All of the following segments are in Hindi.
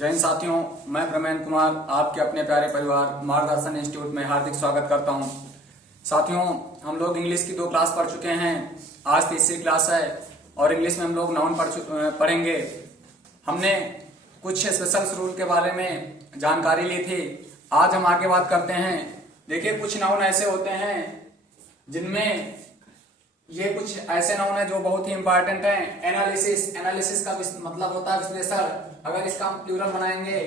जय हिंद साथियों, मैं प्रमेंद्र कुमार आपके अपने प्यारे परिवार मार्गदर्शन इंस्टीट्यूट में हार्दिक स्वागत करता हूं। साथियों, हम लोग इंग्लिश की 2 क्लास पढ़ चुके हैं। आज तीसरी क्लास है और इंग्लिश में हम लोग नाउन पढ़ेंगे। हमने कुछ स्पेशल रूल के बारे में जानकारी ली थी। आज हम आगे बात करते हैं। देखिए, कुछ नाउन ऐसे होते हैं जिनमें ये कुछ ऐसे नाउन है जो बहुत ही इंपॉर्टेंट है। एनालिसिस का मतलब होता है विश्लेषण। अगर इसका हम प्लूरल बनाएंगे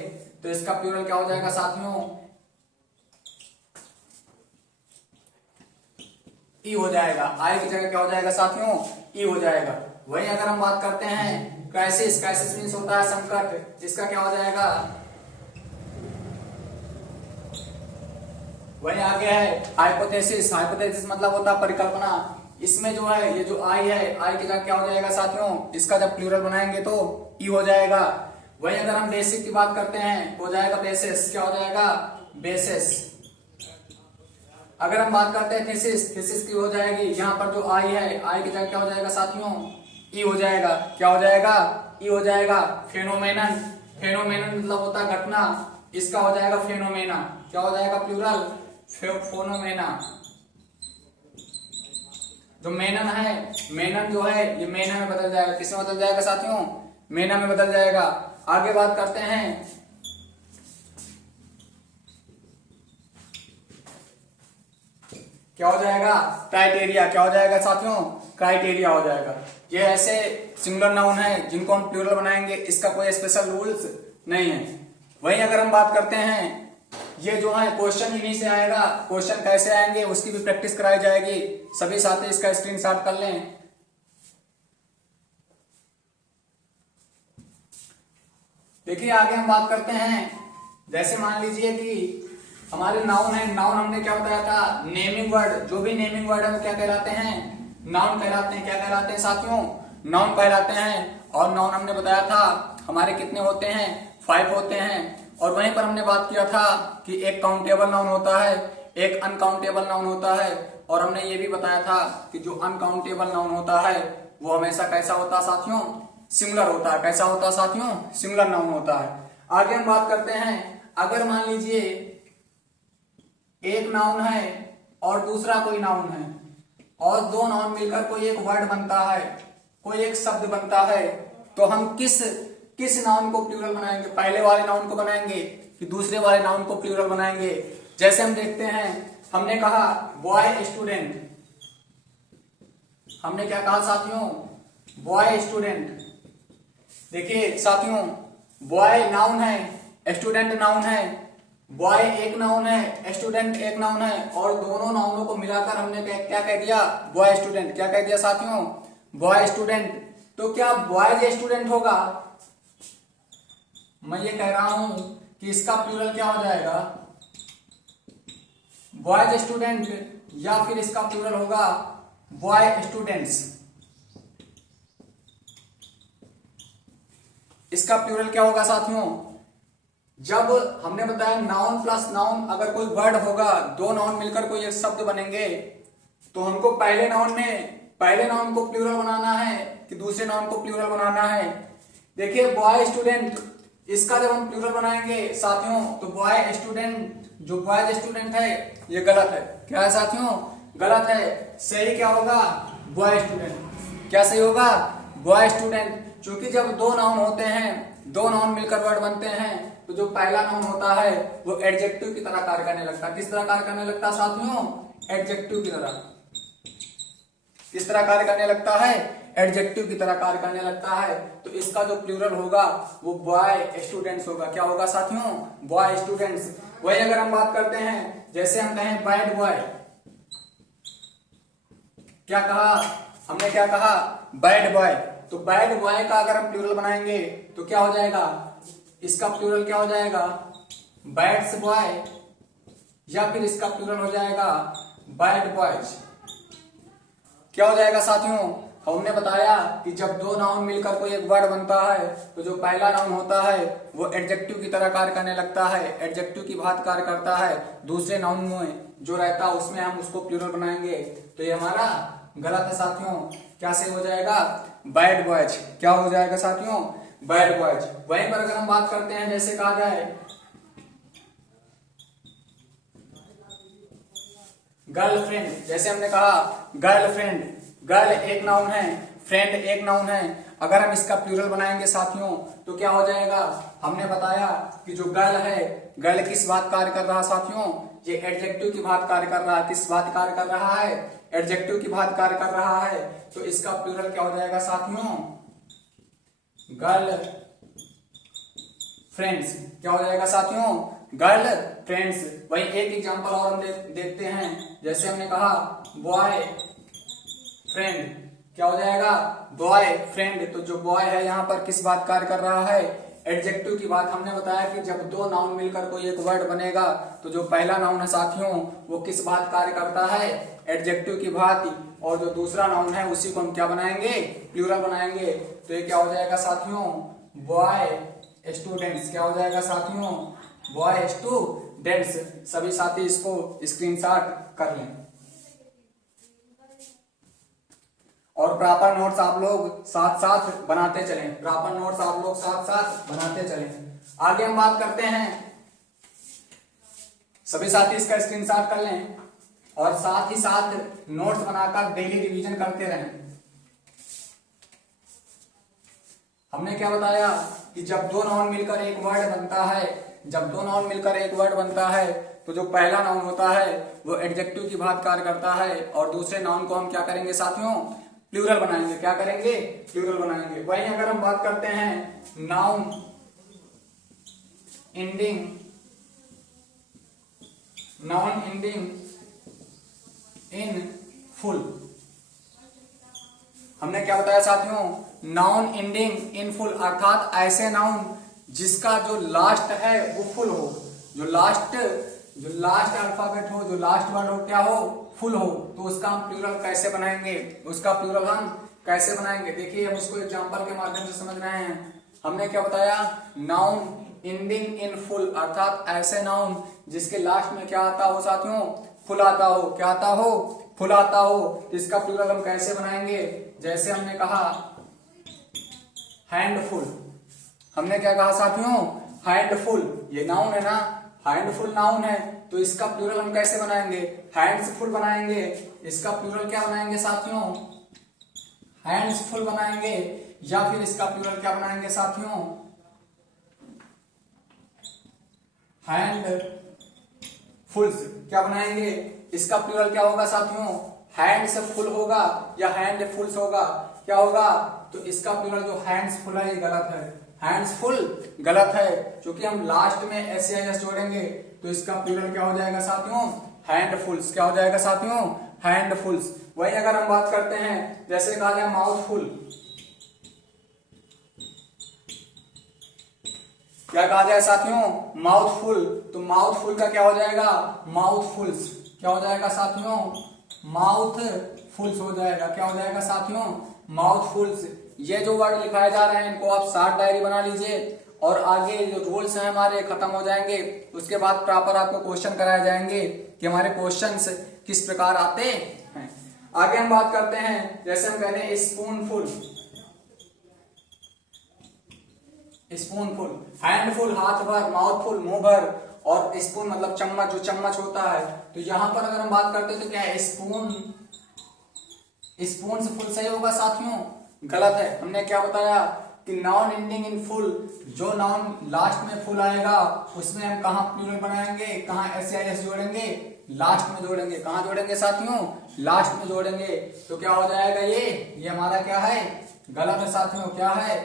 तो इसका प्लूरल क्या हो जाएगा साथियों? ई हो जाएगा। आई की जगह क्या हो जाएगा साथियों? ई हो जाएगा। वही अगर हम बात करते हैं क्राइसिस मीन्स होता है संकट, इसका क्या हो जाएगा? वही आगे है हाइपोथेसिस मतलब होता है परिकल्पना। इसमें जो है ये जो आई है, आई की जगह क्या हो जाएगा साथियों? इसका जब प्लूरल बनाएंगे तो ई हो जाएगा। वही अगर हम बेसिक की बात करते हैं हो जाएगा बेसिस। क्या हो जाएगा? बेसिस। अगर हम बात करते हैं थीसिस की हो जाएगी। यहाँ पर जो आई है, आई की जगह क्या हो जाएगा साथियों? ई हो जाएगा। क्या हो जाएगा? ई हो जाएगा। फेनोमेनन मतलब होता है घटना, इसका हो जाएगा फेनोमेना। क्या हो जाएगा प्लूरल? फोनोमेना। जो मेनन है, मेनन जो है ये मेना में बदल जाएगा। किसमें बदल जाएगा साथियों? मेना में बदल जाएगा। आगे बात करते हैं। क्या हो जाएगा? क्राइटेरिया। क्या हो जाएगा साथियों? क्राइटेरिया हो जाएगा। ये ऐसे सिंगुलर नाउन है जिनको हम प्लूरल बनाएंगे, इसका कोई स्पेशल रूल्स नहीं है। वहीं अगर हम बात करते हैं, ये जो है क्वेश्चन इन्हीं से आएगा। क्वेश्चन कैसे आएंगे उसकी भी प्रैक्टिस कराई जाएगी। सभी साथी इसका स्क्रीनशॉट कर लें। देखिए, आगे हम बात करते हैं। जैसे मान लीजिए कि हमारे नाउन है। नाउन हमने क्या बताया था? Naming word. जो भी नेमिंग वर्ड है वो क्या कहलाते हैं? नाउन कहलाते हैं। क्या कहलाते हैं साथियों? नाउन कहलाते हैं। और नाउन हमने बताया था हमारे कितने होते हैं? 5 होते हैं। और वहीं पर हमने बात किया था कि एक काउंटेबल नाउन होता है, एक अनकाउंटेबल नाउन होता है। और हमने ये भी बताया था कि जो अनकाउंटेबल नाउन होता है वो हमेशा कैसा होता है साथियों? सिंगुलर होता है। कैसा होता है साथियों? सिंगुलर नाउन होता है। आगे हम बात करते हैं। अगर मान लीजिए एक नाउन है और दूसरा कोई नाउन है और 2 नाउन मिलकर कोई एक वर्ड बनता है, कोई एक शब्द बनता है, तो हम किस नाउन को प्लूरल बनाएंगे? पहले वाले नाउन को बनाएंगे कि दूसरे वाले नाउन को प्लूरल बनाएंगे? जैसे हम देखते हैं, हमने कहा बॉय स्टूडेंट। हमने क्या कहा साथियों? Boy student. देखिए साथियों, बॉय नाउन है, स्टूडेंट नाउन है। बॉय एक नाउन है, स्टूडेंट एक नाउन है, और दोनों नाउनों को मिलाकर हमने क्या कह दिया? Boy student. क्या कह दिया साथियों? Boy student. तो क्या बॉयज स्टूडेंट होगा? मैं ये कह रहा हूं कि इसका प्लूरल क्या हो जाएगा? बॉयज स्टूडेंट, या फिर इसका प्लूरल होगा बॉय स्टूडेंट्स। इसका प्लूरल क्या होगा साथियों? जब हमने बताया नाउन प्लस नाउन, अगर कोई वर्ड होगा, 2 नाउन मिलकर कोई एक शब्द बनेंगे, तो हमको पहले नाउन को प्लूरल बनाना है कि दूसरे नाउन को प्लूरल बनाना है? देखिए, बॉय स्टूडेंट, इसका जब हम प्लूरल बनाएंगे साथियों तो बॉय स्टूडेंट, जो बॉयज स्टूडेंट है ये गलत है। क्या है साथियों? गलत है। सही क्या होगा? Boy student. क्या सही होगा? Boy student. क्योंकि जब 2 नाउन होते हैं, 2 नाउन मिलकर वर्ड बनते हैं, तो जो पहला नाउन होता है वो एडजेक्टिव की तरह कार्य करने लगता है। किस तरह कार्य करने लगता है साथियों? एडजेक्टिव की तरह। किस तरह कार्य करने लगता है? एडजेक्टिव की तरह कार्य करने लगता है। तो इसका जो प्लूरल होगा वो बॉय स्टूडेंट्स होगा। क्या होगा साथियों? Boy students. वही अगर हम बात करते हैं, जैसे हम कहें बैड बॉय। क्या कहा हमने? क्या कहा? Bad boy. तो बैड बॉय का अगर हम प्लूरल बनाएंगे तो क्या हो जाएगा? इसका प्लूरल क्या हो जाएगा? बैड्स बॉय, या फिर इसका प्लूरल हो जाएगा बैड बॉयज। क्या हो जाएगा साथियों? हमने बताया कि जब 2 नाउन मिलकर कोई एक वर्ड बनता है तो जो पहला नाउन होता है वो एडजेक्टिव की तरह कार्य करने लगता है, एडजेक्टिव की भांति कार्य करता है। दूसरे नाउन में जो रहता है उसमें हम उसको प्लूरल बनाएंगे, तो ये हमारा गलत है साथियों। क्या सही हो जाएगा? Bad boys. क्या हो जाएगा साथियों? Bad boys. वहीं पर अगर हम बात करते हैं, जैसे कहा जाए गर्लफ्रेंड, जैसे हमने कहा गर्लफ्रेंड, गर्ल एक नाउन है, फ्रेंड एक नाउन है। अगर हम इसका प्लूरल बनाएंगे साथियों तो क्या हो जाएगा? हमने बताया कि जो गर्ल है, गर्ल किस बात कार्य कर रहा है साथियों? ये एडजेक्टिव की बात कार्य कर रहा है। किस बात कार्य कर रहा है? एडजेक्टिव की बात कार्य कर रहा है। तो इसका प्लूरल क्या हो जाएगा साथियों? Girl friends. क्या हो जाएगा साथियों? Girl friends. वही एक एग्जांपल और हम देखते हैं, जैसे हमने कहा बॉय फ्रेंड। क्या हो जाएगा? Boy friend. तो जो बॉय है यहाँ पर किस बात कार्य कर रहा है? एडजेक्टिव की बात। हमने बताया कि जब दो नाउन मिलकर कोई एक वर्ड बनेगा तो जो पहला नाउन है साथियों वो किस बात कार्य करता है? एडजेक्टिव की बात। और जो दूसरा नाउन है उसी को हम क्या बनाएंगे? प्लूरल बनाएंगे। तो ये क्या हो जाएगा साथियों? Boy students. क्या हो जाएगा साथियों? Boy students. सभी साथी इसको स्क्रीनशॉट कर लें और प्रॉपर नोट्स आप लोग साथ साथ बनाते चलें। प्रॉपर नोट्स आप लोग साथ साथ बनाते चलें। आगे हम बात करते हैं, सभी साथी इसका स्क्रीनशॉट कर लें और साथ ही साथ नोट्स बनाकर डेली रिवीजन करते रहें। हमने क्या बताया कि जब दो नाउन मिलकर एक वर्ड बनता है, जब दो नाउन मिलकर एक वर्ड बनता है तो जो पहला नाउन होता है वो एडजेक्टिव की बात कार्य करता है और दूसरे नाउन को हम क्या करेंगे साथियों? प्लूरल बनाएंगे। क्या करेंगे? प्लूरल बनाएंगे। वहीं अगर हम बात करते हैं noun ending, noun ending in full. हमने क्या बताया साथियों? नाउन एंडिंग इन फुल अर्थात ऐसे नाउन जिसका जो लास्ट है वो फुल हो, जो लास्ट अल्फाबेट हो, जो लास्ट वर्ड हो क्या हो? फुल हो। तो उसका हम प्लूरल कैसे बनाएंगे? उसका प्लूरल हम कैसे बनाएंगे? देखिए हम इसको एग्जांपल के माध्यम से समझ रहे हैं। हमने क्या बताया? नाउन एंडिंग इन फुल अर्थात ऐसे नाउन जिसके लास्ट में क्या आता हो साथियों? फुल आता हो। क्या आता हो? फुल आता हो। इसका प्लूरल हम कैसे बनाएंगे? जैसे हमने कहा हैंडफुल। हमने क्या कहा साथियों? हैंडफुल। ये नाउन है ना, हैंडफुल नाउन है, तो इसका प्लूरल हम कैसे बनाएंगे? हैंड्सफुल बनाएंगे। इसका प्लूरल क्या बनाएंगे साथियों? हैंड्सफुल बनाएंगे। या फिर इसका प्लूरल क्या बनाएंगे साथियों? हैंडफुल्स। क्या बनाएंगे? इसका प्लूरल क्या होगा साथियों? हैंड्स फुल होगा या हैंडफुल्स होगा? क्या होगा? तो इसका प्लूरल जो हैंड्सफुल है ये गलत है। हैंड्सफुल गलत है क्योंकि हम लास्ट में एस जोड़ेंगे तो इसका प्लूरल क्या हो जाएगा साथियों? हैंडफुल्स। क्या हो जाएगा साथियों? हैंडफुल्स। वही अगर हम बात करते हैं, जैसे कहा जाए माउथफुल। क्या कहा जाए साथियों? माउथफुल। तो माउथफुल का क्या हो जाएगा? माउथफुल्स। क्या हो जाएगा साथियों? माउथफुल्स हो जाएगा। क्या हो जाएगा साथियों? माउथफुल्स। ये जो वर्ड लिखाए जा रहे हैं इनको आप शॉर्ट डायरी बना लीजिए और आगे जो रूल्स हैं हमारे खत्म हो जाएंगे। उसके बाद प्रॉपर आपको क्वेश्चन कराए जाएंगे कि हमारे क्वेश्चंस किस प्रकार आते हैं। आगे हम बात करते हैं, जैसे हम कहते हैं स्पूनफुल। स्पूनफुल, हैंडफुल हाथ भर, माउथफुल मुंह भर और स्पून मतलब चम्मच, जो चम्मच होता है। तो यहां पर अगर हम बात करते हैं तो क्या है? स्पून से फुल सही होगा साथियों? गलत है। हमने क्या बताया कि नाउन एंडिंग इन फुल, जो नाउन लास्ट में फुल आएगा उसमें हम कहाँ प्लूरल बनाएंगे? कहाँ एस जोड़ेंगे? लास्ट में जोड़ेंगे। कहाँ जोड़ेंगे साथियों? लास्ट में जोड़ेंगे। तो क्या हो जाएगा? ये हमारा क्या है? गलत है साथियों। क्या है?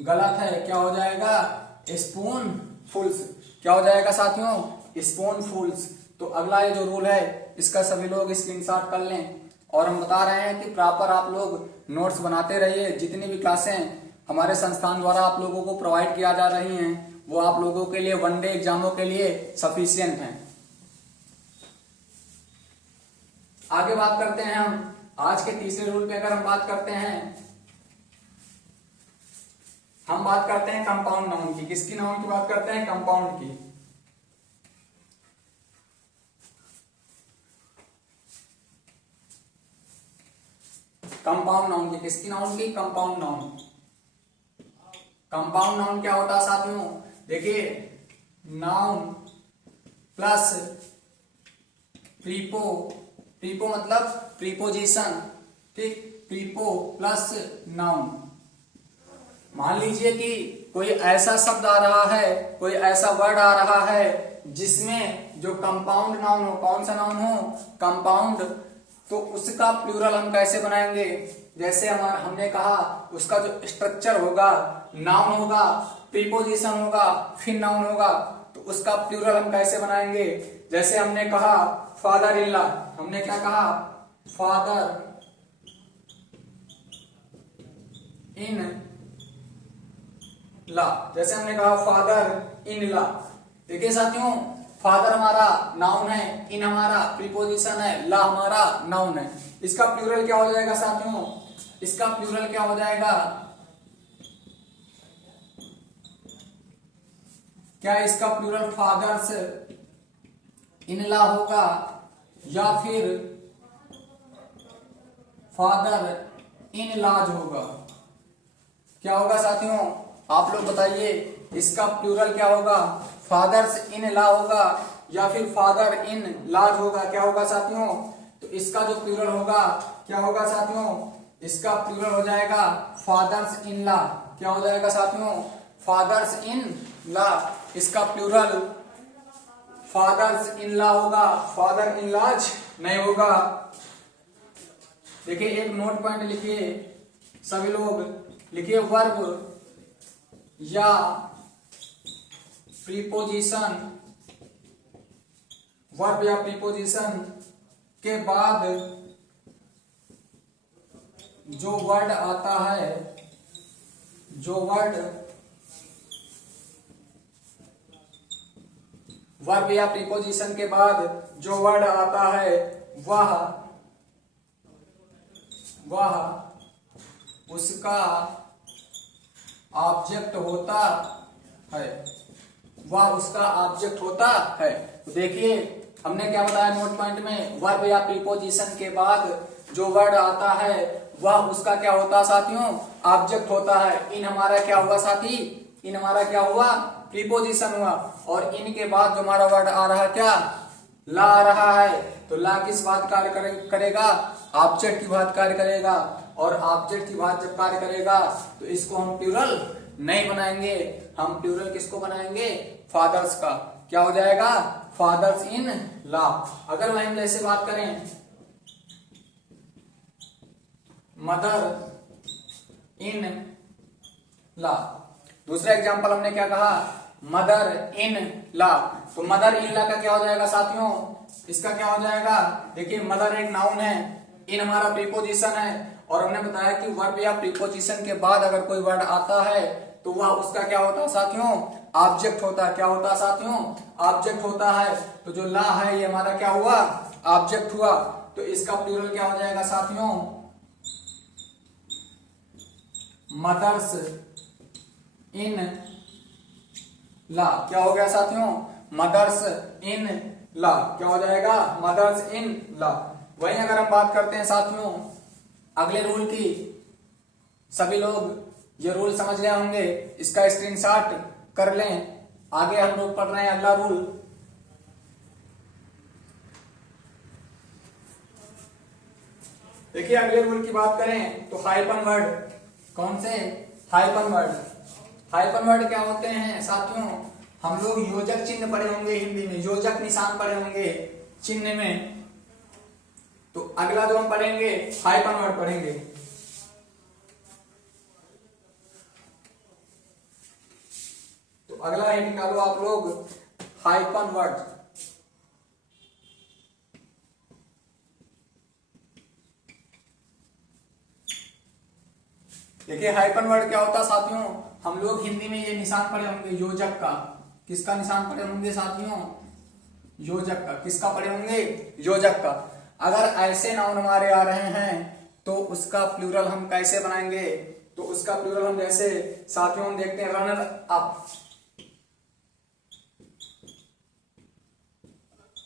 गलत है। क्या हो जाएगा? स्पून फुल्स। क्या हो जाएगा साथियों? स्पून फुल्स। तो अगला ये जो रूल है इसका सभी लोग स्क्रीनशॉट कर लें और हम बता रहे हैं कि प्रॉपर आप लोग नोट्स बनाते रहिए। जितनी भी क्लासें हमारे संस्थान द्वारा आप लोगों को प्रोवाइड किया जा रही हैं वो आप लोगों के लिए वनडे एग्जामों के लिए सफिशियंट हैं। आगे बात करते हैं हम आज के तीसरे रूल पे। अगर हम बात करते हैं, हम बात करते हैं कंपाउंड नाउन की। किसकी नाउन की बात करते हैं? कंपाउंड की। कंपाउंड नाउन की। किसकी नाउन की? Compound noun. कंपाउंड नाउन क्या होता है साथियों? देखिए, नाउन प्लस प्रीपो, प्रीपो मतलब प्रीपोजिशन, ठीक, प्रीपो प्लस नाउन। मान लीजिए कि कोई ऐसा शब्द आ रहा है, कोई ऐसा वर्ड आ रहा है जिसमें जो कंपाउंड नाउन हो, कौन सा नाउन हो? कंपाउंड। तो उसका प्लूरल हम कैसे बनाएंगे? जैसे हमने कहा उसका जो स्ट्रक्चर होगा, नाउन होगा, प्रीपोजिशन होगा, फिर नाउन होगा, तो उसका प्लूरल हम कैसे बनाएंगे? जैसे हमने कहा फादर इन लॉ, हमने क्या कहा? फादर इन ला। जैसे हमने कहा फादर इन ला। देखिए साथियों, फादर हमारा नाउन है, इन हमारा प्रीपोजिशन है, ला हमारा नाउन है। इसका प्लूरल क्या हो जाएगा साथियों? इसका प्लूरल क्या हो जाएगा? क्या इसका प्लूरल फादर्स इन ला होगा या फिर फादर इन लॉज होगा? क्या होगा साथियों? आप लोग बताइए, इसका प्लूरल क्या होगा? फादर्स इन लॉ होगा या फिर फादर इन लॉज होगा? क्या होगा साथियों? तो इसका जो प्लूरल होगा क्या होगा साथियों? इसका प्लूरल हो जाएगा फादर्स इन लॉ। क्या हो जाएगा साथियों? Fathers in law. इसका प्लूरल फादर्स इन लॉ होगा, फादर इन लॉज नहीं होगा। देखिए, एक नोट पॉइंट लिखिए सभी लोग, लिखिए वर्ब या प्रीपोजिशन, वर्ब या प्रीपोजिशन के बाद जो वर्ड आता है, जो वर्ड वर्ब या प्रीपोजिशन के बाद जो वर्ड आता है वह उसका ऑब्जेक्ट होता है, वह उसका ऑब्जेक्ट होता है। तो देखिए, हमने क्या बताया नोट पॉइंट में? वर्ब या प्रीपोजिशन के बाद जो वर्ड आता है वह उसका क्या होता है साथियों? ऑब्जेक्ट होता है। इन हमारा क्या हुआ साथी? इन हमारा क्या हुआ? प्रीपोजिशन हुआ। और इन के बाद जो हमारा वर्ड आ रहा है क्या? ला आ रहा है। तो ला किस बात कार्य करेगा? ऑब्जेक्ट की बात कार्य करेगा। और ऑब्जेक्ट की बात जब कार्य करेगा तो इसको हम प्लूरल नहीं बनाएंगे, हम प्लूरल किसको बनाएंगे? फादर्स का। क्या हो जाएगा? Fathers in law. अगर वहीं जैसे बात करें मदर इन लॉ, दूसरा एग्जांपल हमने क्या कहा? Mother in law. तो मदर इन लॉ का क्या हो जाएगा साथियों? इसका क्या हो जाएगा? देखिए, मदर एक नाउन है, इन हमारा प्रीपोजिशन है, और हमने बताया कि वर्ब या प्रीपोजिशन के बाद अगर कोई वर्ड आता है तो वह उसका क्या होता है साथियों? ऑब्जेक्ट होता है। क्या होता है साथियों? ऑब्जेक्ट होता है। तो जो ला है ये हमारा क्या हुआ? ऑब्जेक्ट हुआ। तो इसका प्लूरल क्या हो जाएगा साथियों? मदर्स इन ला। क्या हो गया साथियों? मदर्स इन ला। क्या हो जाएगा? मदर्स इन ला। वहीं अगर हम बात करते हैं साथियों अगले रूल की, सभी लोग ये रूल समझ गए होंगे, इसका स्क्रीनशॉट कर लें। आगे हम लोग पढ़ रहे हैं अगला रूल। देखिए, अगले रूल की बात करें तो हाइपन वर्ड। कौन से? Hyphen word. हाइपन वर्ड क्या होते हैं साथियों? हम लोग योजक चिन्ह पढ़े होंगे हिंदी में, योजक निशान पढ़े होंगे चिन्ह में। तो अगला जो हम पढ़ेंगे हाइपन वर्ड पढ़ेंगे। तो अगला है, निकालो आप लोग हाइपन वर्ड। देखिए, हाइपन वर्ड क्या होता है साथियों? हम लोग हिंदी में ये निशान पढ़े होंगे योजक का। किसका निशान पढ़े होंगे साथियों? योजक का। किसका पढ़े होंगे? योजक का। अगर ऐसे नाउन हमारे आ रहे हैं तो उसका प्लूरल हम कैसे बनाएंगे? तो उसका प्लूरल हम जैसे साथियों हम देखते हैं रनर अप,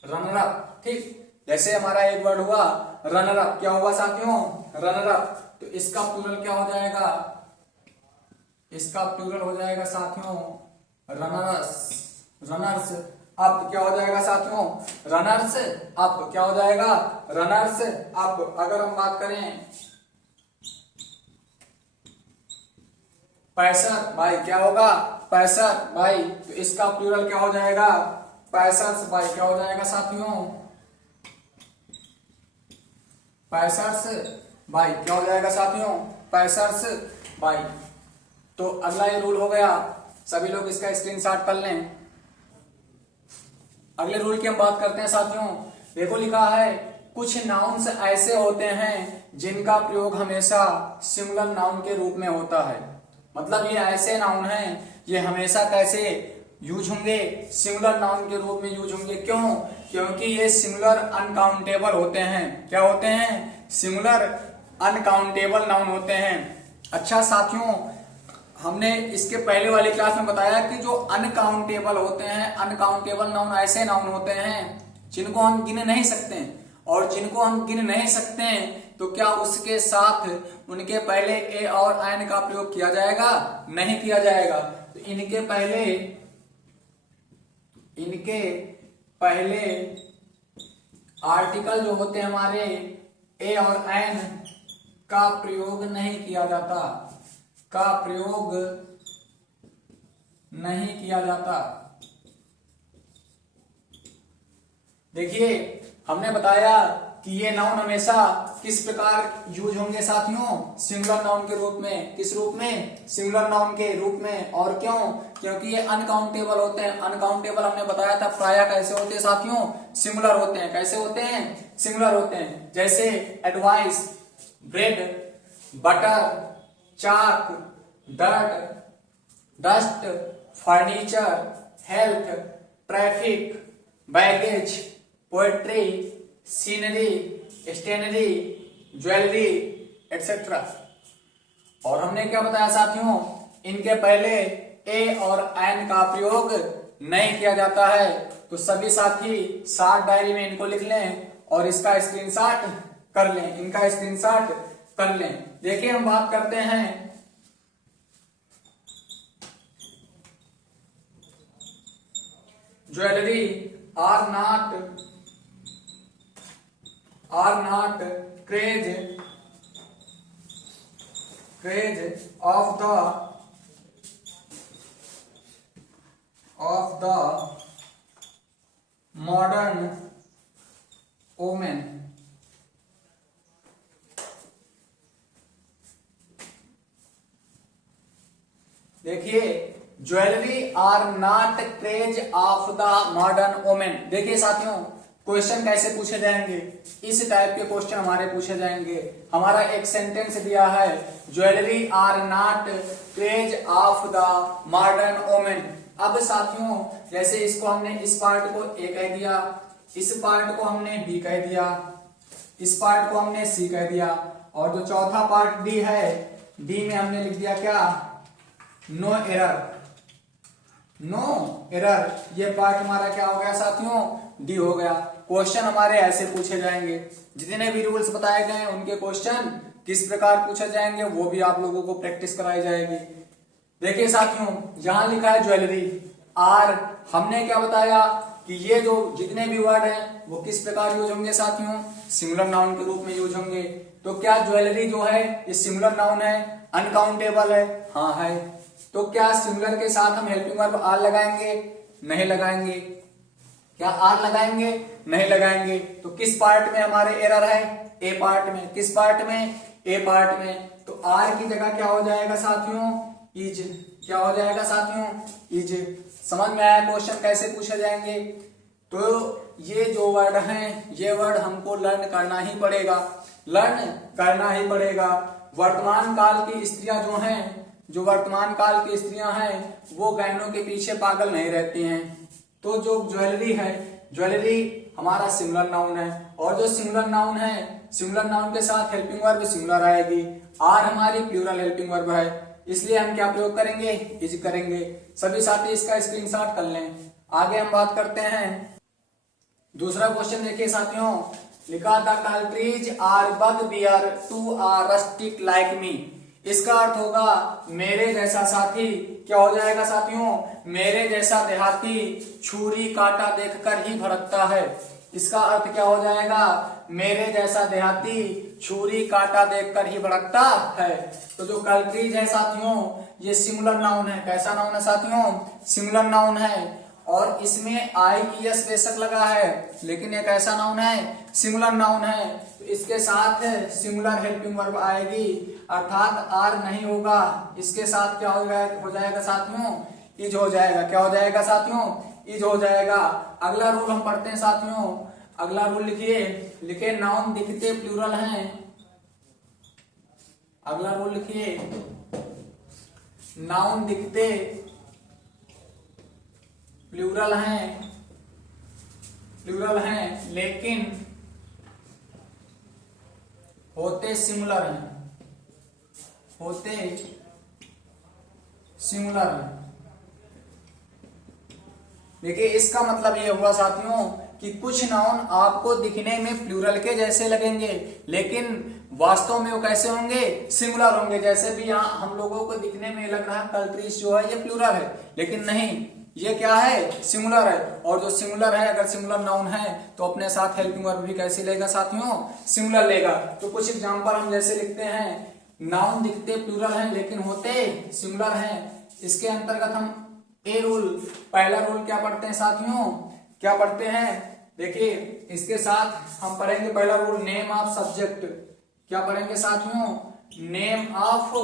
रनर अप, ठीक। जैसे हमारा एक वर्ड हुआ रनर अप। क्या हुआ साथियों? Runner up. तो इसका प्लूरल क्या हो जाएगा? इसका प्लूरल हो जाएगा साथियों रनर्स। रनर्स अप क्या हो जाएगा साथियों? रनर्स अप क्या हो जाएगा? Runners up. अगर हम बात करें पैसर भाई क्या होगा? पैसर भाई, तो इसका प्लूरल क्या हो जाएगा? पैसर्स भाई क्या हो जाएगा साथियों? पैसर्स भाई क्या हो जाएगा साथियों? पैसर्स भाई। तो अगला ये रूल हो गया, सभी लोग इसका स्क्रीनशॉट कर लें। अगले रूल की हम बात करते हैं साथियों। देखो लिखा है कुछ नाउन्स ऐसे होते हैं जिनका प्रयोग हमेशा सिंगुलर नाउन के रूप में होता है। मतलब ये ऐसे नाउन हैं, ये हमेशा कैसे यूज होंगे? सिंगुलर नाउन के रूप में यूज होंगे। क्यों? क्योंकि ये सिंगुलर अनकाउंटेबल होते हैं। क्या होते हैं? सिंगुलर अनकाउंटेबल नाउन होते हैं। अच्छा साथियों, हमने इसके पहले वाली क्लास में बताया कि जो अनकाउंटेबल होते हैं, अनकाउंटेबल नाउन ऐसे नाउन होते हैं जिनको हम गिन नहीं सकते, और जिनको हम गिन नहीं सकते तो क्या उसके साथ उनके पहले ए और एन का प्रयोग किया जाएगा? नहीं किया जाएगा। तो इनके पहले आर्टिकल जो होते हैं हमारे ए और एन का प्रयोग नहीं किया जाता, का प्रयोग नहीं किया जाता। देखिए हमने बताया कि ये नाउन हमेशा किस प्रकार यूज होंगे साथियों? सिंगुलर नाउन के रूप में। किस रूप में? सिंगुलर नाउन के रूप में। और क्यों? क्योंकि ये अनकाउंटेबल होते हैं। अनकाउंटेबल हमने बताया था प्राय कैसे होते हैं साथियों? सिंगुलर होते हैं। कैसे होते हैं? सिंगुलर होते हैं। जैसे advice, bread, butter, chalk, dirt, dust, furniture, health, traffic, baggage, poetry, scenery, stationery, jewellery etcetera. और हमने क्या बताया साथियों? इनके पहले ए और एन का प्रयोग नहीं किया जाता है। तो सभी साथी शॉर्ट डायरी में इनको लिख लें और इसका स्क्रीनशॉट कर लें, इनका स्क्रीनशॉट कर लें। देखिए हम बात करते हैं jewellery are not craze of the modern women. देखिए jewellery are not craze of the modern women. देखिए साथियों क्वेश्चन कैसे पूछे जाएंगे? इस टाइप के क्वेश्चन हमारे पूछे जाएंगे। हमारा एक सेंटेंस दिया है jewellery are not craze of the modern women. अब साथियों जैसे इसको हमने इस पार्ट को ए कह दिया, इस पार्ट को हमने बी कह दिया, इस पार्ट को हमने सी कह दिया, और जो चौथा पार्ट डी है, डी में हमने लिख दिया क्या? No error. नो एरर, ये पार्ट हमारा क्या हो गया साथियों? डी हो गया। क्वेश्चन हमारे ऐसे पूछे जाएंगे। जितने भी रूल्स बताए गए हैं उनके क्वेश्चन किस प्रकार पूछे जाएंगे वो भी आप लोगों को प्रैक्टिस कराई जाएगी। देखिए साथियों यहां लिखा है ज्वेलरी आर। हमने क्या बताया कि ये जो जितने भी वर्ड हैं वो किस प्रकार यूज होंगे साथियों? सिंगुलर नाउन के रूप में यूज होंगे। तो क्या ज्वेलरी जो है ये सिंगुलर नाउन है? अनकाउंटेबल है? हाँ है। तो क्या सिंगुलर के साथ हम हेल्पिंग वर्ब आर लगाएंगे? नहीं लगाएंगे। क्या आर लगाएंगे? नहीं लगाएंगे। तो किस पार्ट में हमारे एरर है? ए पार्ट में। किस पार्ट में? ए पार्ट में। तो आर की जगह क्या हो जाएगा साथियों? इज। क्या हो जाएगा साथियों? इज। समझ में आया क्वेश्चन कैसे पूछे जाएंगे? तो ये जो वर्ड हैं ये वर्ड हमको लर्न करना ही पड़ेगा, लर्न करना ही पड़ेगा। वर्तमान काल की स्त्रियां जो हैं, जो वर्तमान काल की स्त्रियां हैं वो गहनों के पीछे पागल नहीं रहती हैं। तो जो ज्वेलरी है, ज्वेलरी हमारा सिंगुलर नाउन है, और जो सिंगुलर नाउन है सिंगुलर नाउन के साथ हेल्पिंग वर्ब सिंगुलर आएगी। आर हमारी प्लूरल हेल्पिंग वर्ब है, इसलिए हम क्या प्रयोग करेंगे? इज करेंगे। सभी साथी इसका स्क्रीनशॉट कर लें। आगे हम बात करते हैं दूसरा क्वेश्चन। देखिए साथियों लिखा था countries are bugbear to are rustic like me. इसका अर्थ होगा मेरे जैसा साथी। क्या हो जाएगा साथियों? मेरे जैसा देहाती छुरी कांटा देखकर ही भड़कता है। इसका अर्थ क्या हो जाएगा? मेरे जैसा देहाती छुरी कांटा देखकर ही भड़कता है। तो जो कल्प्रीज है साथियों, ये सिंगुलर नाउन है। कैसा नाउन है साथियों? सिंगुलर नाउन है। और इसमें IES बेशक लगा है, लेकिन एक ऐसा नाउन है, सिंगुलर नाउन है, तो इसके साथ सिंगुलर हेल्पिंग वर्ब आएगी, अर्थात आर नहीं होगा। इसके साथ क्या हो जाएगा साथियों? इज हो जाएगा। क्या हो जाएगा साथियों? इज हो जाएगा। अगला रूल हम पढ़ते हैं साथियों। अगला रूल लिखिए नाउन दिखते प्लूरल हैं। अगला रूल लिखिए, नाउन दिखते प्लूरल हैं लेकिन होते सिंगुलर हैं। देखिए, इसका मतलब ये हुआ साथियों कि कुछ नाउन आपको दिखने में प्लूरल के जैसे लगेंगे, लेकिन वास्तव में वो कैसे होंगे? सिंगुलर होंगे। जैसे भी यहाँ हम लोगों को दिखने में लग रहा है कल्प्रीज जो है ये प्लूरल है, लेकिन नहीं, ये क्या है? सिंगुलर है। और जो सिंगुलर है, अगर सिंगुलर नाउन है तो अपने साथ हेल्पिंग वर्ब भी कैसे लेगा साथियों? सिंगुलर लेगा। तो कुछ एग्जांपल हम जैसे लिखते हैं, नाउन दिखते प्लूरल हैं लेकिन होते सिंगुलर हैं। इसके अंतर्गत हम ए रूल, पहला रूल क्या पढ़ते हैं साथियों? क्या पढ़ते हैं? देखिए, इसके साथ हम पढ़ेंगे पहला रूल, नेम ऑफ सब्जेक्ट। क्या पढ़ेंगे साथियों? Name of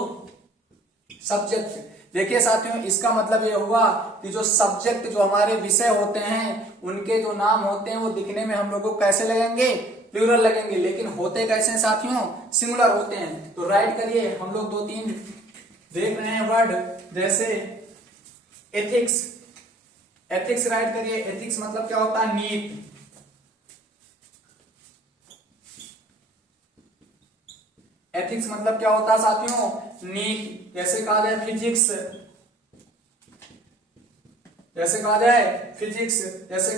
subject. देखिए साथियों, इसका मतलब ये हुआ कि जो सब्जेक्ट, जो हमारे विषय होते हैं, उनके जो नाम होते हैं वो दिखने में हम लोग को कैसे लगेंगे? प्लूरल लगेंगे, लेकिन होते कैसे हैं साथियों? सिंगुलर होते हैं। तो राइट करिए। हम लोग 2-3 देख रहे हैं वर्ड, जैसे एथिक्स। एथिक्स राइट करिए। एथिक्स मतलब क्या होता है? नीति। एथिक्स मतलब क्या होता है साथियों? नीति। जैसे कहा जाए फिजिक्स, जैसे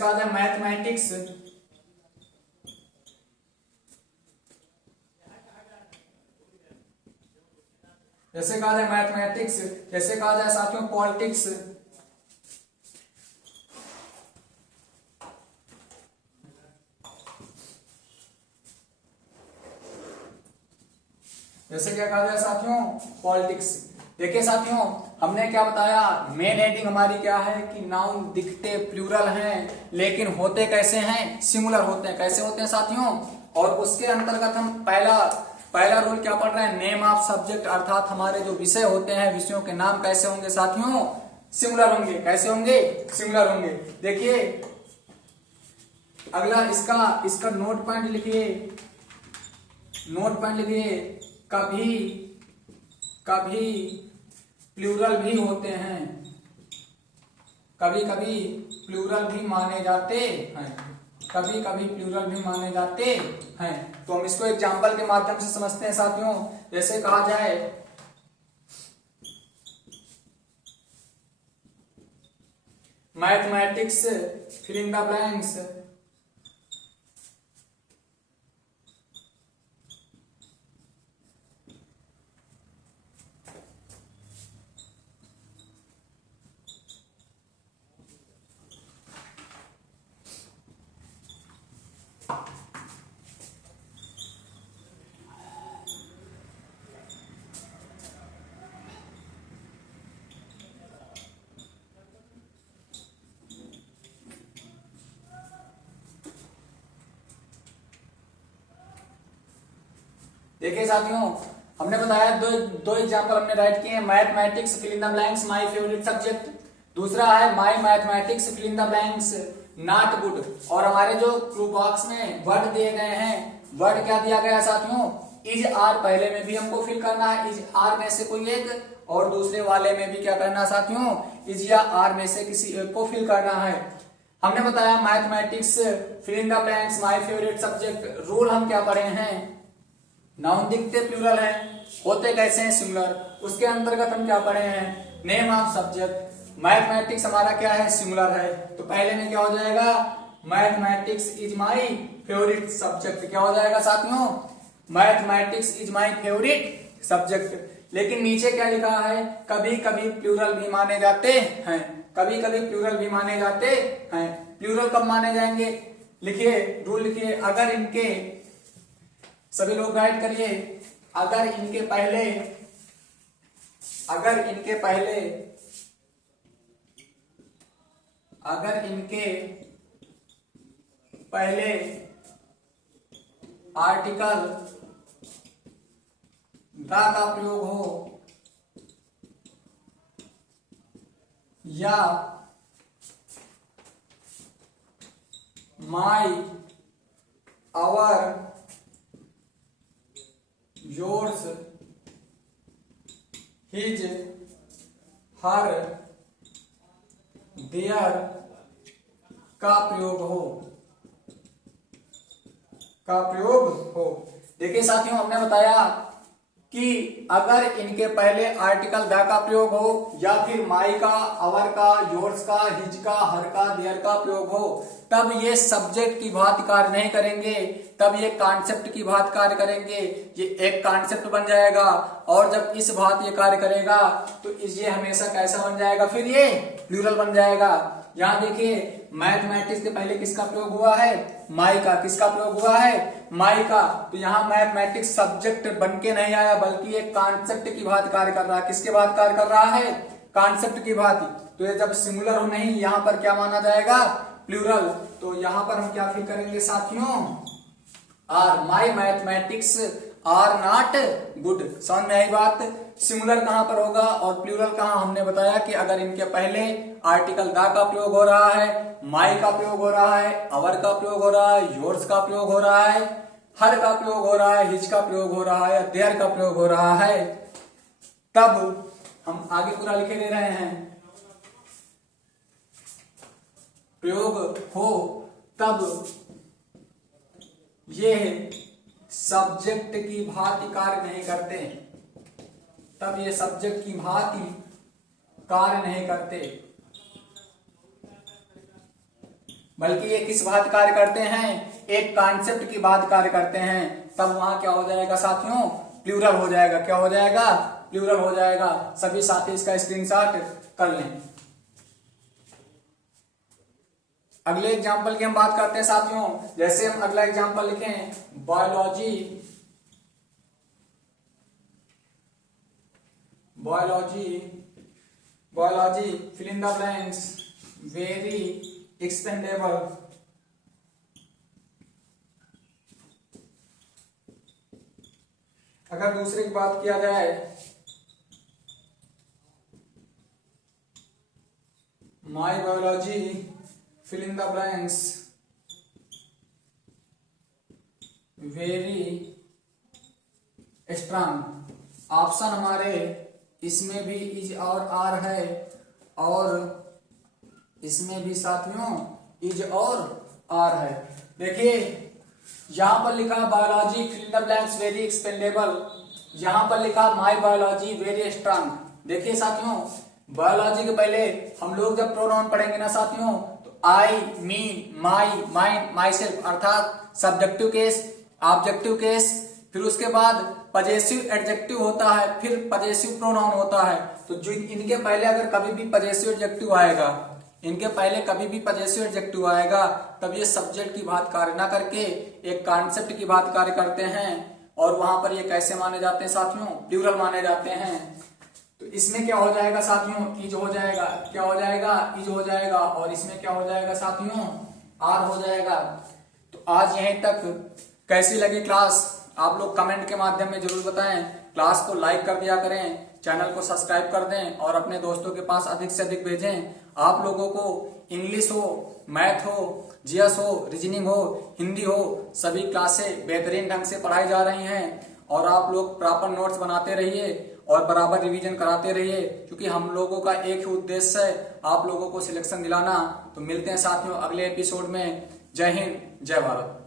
कहा जाए मैथमेटिक्स, जैसे कहा जाए मैथमेटिक्स, जैसे कहा जाए साथियों पॉलिटिक्स, जैसे क्या कहा जाए साथियों? पॉलिटिक्स। देखिए साथियों, हमने क्या बताया? मेन हेडिंग हमारी क्या है कि नाउन दिखते प्लूरल हैं लेकिन होते कैसे हैं? सिंगुलर होते हैं। कैसे होते हैं साथियों? और उसके अंतर्गत हम पहला रूल क्या पढ़ रहे हैं? नेम ऑफ सब्जेक्ट, अर्थात हमारे जो विषय होते हैं, विषयों के नाम कैसे होंगे साथियों? सिंगुलर होंगे। कैसे होंगे? सिंगुलर होंगे। देखिए अगला, इसका नोट पॉइंट लिखिए। कभी प्लूरल भी होते हैं, कभी प्लूरल भी माने जाते हैं, तो हम इसको एग्जाम्पल के माध्यम से समझते हैं साथियों। जैसे कहा जाए mathematics fill in the blanks, देखिए साथियों, हमने बताया दो एग्जांपल हमने राइट किए हैं। Mathematics fill in the blanks my favourite subject, दूसरा है my mathematics fill in the blanks not good. और हमारे जो क्लू बॉक्स में वर्ड दिए गए हैं, वर्ड क्या दिया गया साथियों? Is are. पहले में भी हमको फिल करना है इज आर में से कोई एक, और दूसरे वाले में भी क्या करना है साथियों? इज या आर में से किसी एक को फिल करना है। हमने बताया mathematics fill in the blanks my favourite subject. Rule हम क्या पढ़े हैं? नाउन दिखते प्लूरल है, होते कैसे हैं? सिंगुलर। उसके अंतर्गत हम क्या पढ़े हैं? Name of subject. मैथमेटिक्स हमारा क्या है? सिंगुलर है, तो पहले में क्या हो जाएगा? Mathematics is my favourite subject. क्या हो जाएगा साथियों? Mathematics is my favourite subject. लेकिन नीचे क्या लिखा है, कभी कभी प्लूरल भी माने जाते हैं, कभी कभी प्लूरल भी माने जाते हैं। प्लूरल कब माने जाएंगे, लिखिए रूल लिखिए, अगर इनके, सभी लोग राइट करिए, अगर इनके पहले आर्टिकल द का प्रयोग हो या my, our, yours, his, her, their का प्रयोग हो। देखिए साथियों, हमने बताया कि अगर इनके पहले आर्टिकल द का प्रयोग हो या फिर माई का, आवर का, योर्स का, हिज का, हर का, देयर का प्रयोग हो, तब ये सब्जेक्ट की भांति कार्य नहीं करेंगे, तब ये कॉन्सेप्ट की भांति कार्य करेंगे। ये एक कॉन्सेप्ट बन जाएगा और जब इस भांति ये कार्य करेगा तो ये हमेशा कैसा बन जाएगा, फिर ये प्लूरल बन जाएगा। यहाँ देखिए मैथमेटिक्स के पहले किसका प्रयोग हुआ है, माई का। किसका प्रयोग हुआ है, माई का। तो यहाँ मैथमेटिक्स सब्जेक्ट बन के नहीं आया बल्कि एक कॉन्सेप्ट की भांति कार्य कर रहा है। किसके भांति कार्य कर रहा है, कॉन्सेप्ट की भांति। तो ये जब सिंगुलर हो नहीं, यहाँ पर क्या माना जाएगा, प्लूरल। तो यहाँ पर हम क्या फिल करेंगे साथियों, are. My mathematics are not good. समझ में आई बात। सिंगुलर कहां पर होगा और प्लूरल कहां, हमने बताया कि अगर इनके पहले आर्टिकल द का प्रयोग हो रहा है, माई का प्रयोग हो रहा है, अवर का प्रयोग हो रहा है, योर्स का प्रयोग हो रहा है, हर का प्रयोग हो रहा है, हिज का प्रयोग हो रहा है, देयर का प्रयोग हो रहा है, तब हम आगे पूरा लिखे दे रहे हैं, प्रयोग हो तब ये सब्जेक्ट की भांति कार्य नहीं करते, तब ये सब्जेक्ट की भांति कार्य नहीं करते, बल्कि ये किस भांति कार्य करते हैं, एक कॉन्सेप्ट की भांति कार्य करते हैं। तब वहां क्या हो जाएगा साथियों, प्लूरल हो जाएगा। क्या हो जाएगा, प्लूरल हो जाएगा। सभी साथी इसका स्क्रीनशॉट कर लें। अगले एग्जाम्पल की हम बात करते हैं साथियों। जैसे हम अगला एग्जाम्पल लिखें, biology fill in the blanks, very expendable, अगर दूसरे की बात किया जाए, my biology fill in the blanks, very strong. Option हमारे इसमें भी इज और आर है और इसमें भी साथियों इज और आर है। देखिए यहां पर लिखा biology fill in the blanks very expendable, यहां पर लिखा माई बायोलॉजी वेरी स्ट्रांग। देखिए साथियों, बायोलॉजी के पहले हम लोग जब प्रोनाउन पढ़ेंगे ना साथियों, तो आई, मी, माई, माइंड, माई सेल्फ, अर्थात सब्जेक्टिव केस, ऑब्जेक्टिव केस, फिर उसके बाद पजेसिव एडजेक्टिव होता है, फिर पजेसिव प्रोनाउन होता है। तो जो इनके पहले अगर कभी भी पजेसिव एडजेक्टिव आएगा, इनके पहले कभी भी पजेसिव एडजेक्टिव आएगा, तब ये सब्जेक्ट की बात कार्य ना करके एक कॉन्सेप्ट की बात कार्य करते हैं और वहां पर ये कैसे माने जाते हैं साथियों, प्लूरल माने जाते हैं। तो इसमें क्या हो जाएगा साथियों, इज हो जाएगा। क्या हो जाएगा, इज हो जाएगा। और इसमें क्या हो जाएगा साथियों, आर हो जाएगा। तो आज यहीं तक। कैसी लगी क्लास आप लोग कमेंट के माध्यम में जरूर बताएं। क्लास को लाइक कर दिया करें, चैनल को सब्सक्राइब कर दें और अपने दोस्तों के पास अधिक से अधिक भेजें। आप लोगों को इंग्लिश हो, मैथ हो, जीएस हो, रीजनिंग हो, हिंदी हो, सभी क्लासें बेहतरीन ढंग से पढ़ाई जा रही हैं और आप लोग प्रॉपर नोट्स बनाते रहिए और बराबर रिवीजन कराते रहिए, क्योंकि हम लोगों का एक ही उद्देश्य है, आप लोगों को सिलेक्शन दिलाना। तो मिलते हैं साथियों अगले एपिसोड में। जय हिंद, जय भारत।